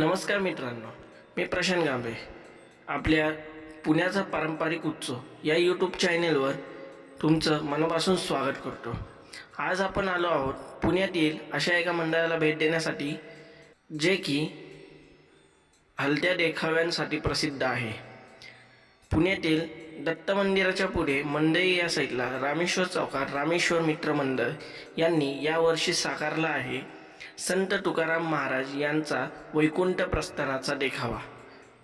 नमस्कार मित्रांनो, मी प्रशांत गांबे. आपल्या पुण्याचा पारंपरिक उत्सव या यूट्यूब चॅनेलवर तुमचं मनापासून स्वागत करतो. आज आपण आलो आहोत पुण्यातील अशा एका मंडळाला भेट देण्यासाठी जे की हलत्या देखाव्यांसाठी प्रसिद्ध आहे. पुण्यातील दत्त मंदिराच्या पुढे मंडई या साईडला रामेश्वर चौकात रामेश्वर मित्र मंडळ यांनी यावर्षी साकारला आहे संत तुकाराम महाराज यांचा वैकुंठ प्रस्थानाचा देखावा.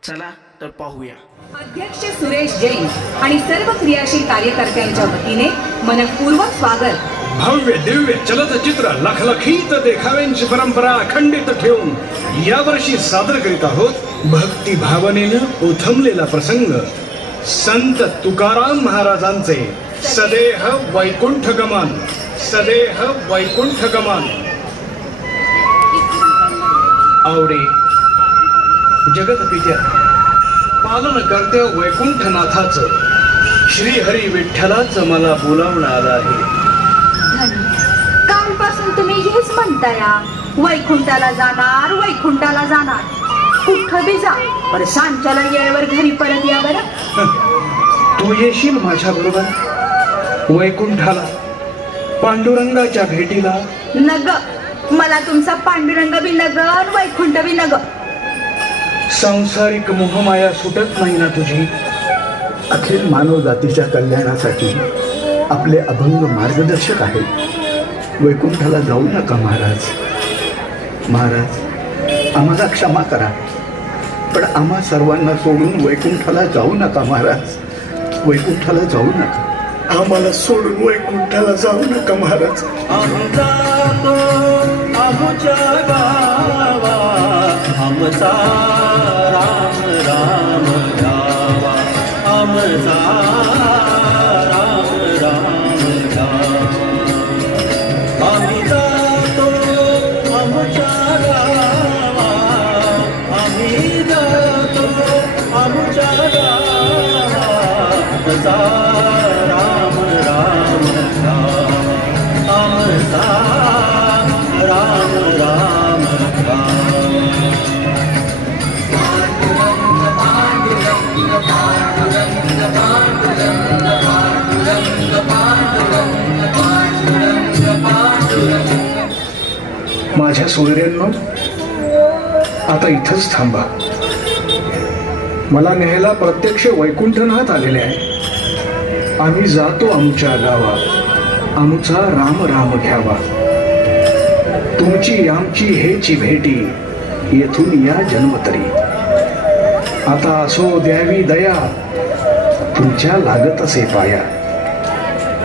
चला तर पाहूया. अध्यक्ष सुरेश जैन आणि सर्व क्रियाशील कार्यकर्त्यांच्या वतीने मनपूर्वक स्वागत. भव्य दिव्य चलचित्र लखलखीत देखाव्यांची परंपरा अखंडित ठेवून यावर्षी सादर करीत आहोत भक्ती भावनेनं ओथंबलेला प्रसंग संत तुकाराम महाराजांचे सदेह वैकुंठ गमन. सदेह वैकुंठ गमन. आवडे जगतपित्या पालन करत्या वैकुंठनाथाचं श्रीहरी विठ्ठलाचं मला बोलावणं आलं आहे. कालपासून तुम्ही हेच म्हणताय, वैकुंठाला जाणार वैकुंठाला जाणार. कुठं बी जा, पण सांच्याला येळेवर घरी परत या बरं. तू येशील माझ्या बरोबर वैकुंठाला पांडुरंगाच्या भेटीला? नग, मला तुमचा पांडुरंग बी नग वैकुंठ बी नग. सांसारिक मोहमाया सुटत नाही ना तुझी? अखिल मानव जातीच्या कल्याणासाठी आपले अभंग मार्गदर्शक आहेत. वैकुंठाला जाऊ नका महाराज. महाराज, आम्हाला क्षमा करा, पण आम्हा सर्वांना सोडून वैकुंठाला जाऊ नका महाराज. वैकुंठाला जाऊ नका. आम्हाला सोडून वैकुंठाला जाऊ नका महाराज. आमच्या गावा आमचा राम राम गावा आमचा राम राम गावा. आम्ही जातो आमच्या गावा, आम्ही जातो आमच्या गावा आमचा राम राम गावा आमचा राम राम राम. माझ्या सोयऱ्यांनो, आता इथंच थांबा. मला न्यायला प्रत्यक्ष वैकुंठनाथ आलेले आहे. आम्ही जातो आमच्या गावा, आमचा राम राम घ्यावा. तुमची आमची हेची भेटी येथून या जन्मतरी. आता असो द्यावी दया, तुमच्या लागत असे पाया.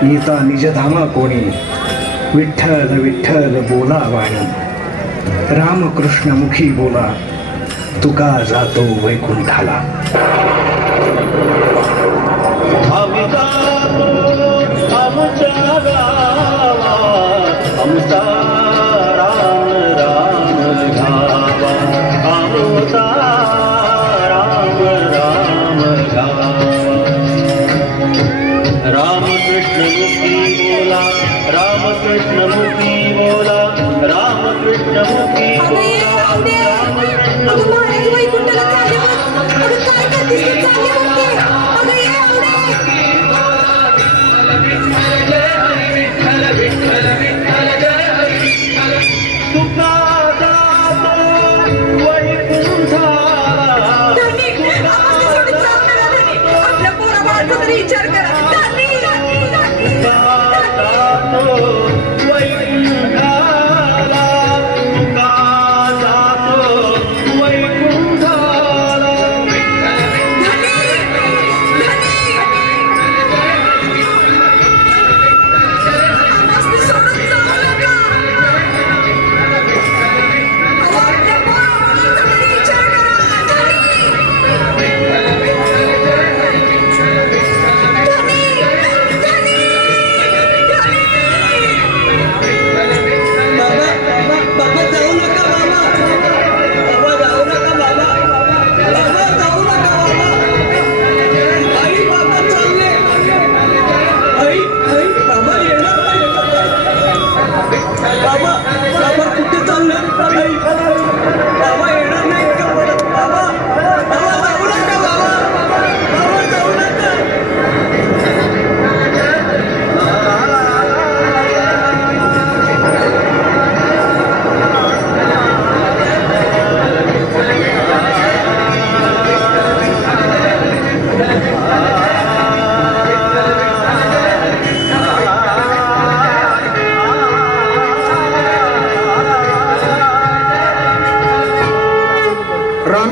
येता निजधामा कोणी, विठ्ठल विठ्ठल बोला वाणी. रामकृष्ण मुखी बोला, तुका जातो वैकुंठाला. आम्ही जातो आमच्या गावा, आमचा राम राम गावा आमचा राम राम गावा. रामकृष्ण मुखी बोला, रामकृष्ण मुखी बोला, रामकृष्ण मुखी बोला, रामकृष्ण मुखी बोला.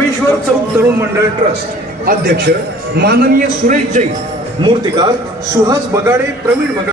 रामेश्वर चौक तरुण मंडळ ट्रस्ट, अध्यक्ष माननीय सुरेश जैन, मूर्तिकार सुहास बगाडे, प्रवीण बगाडे.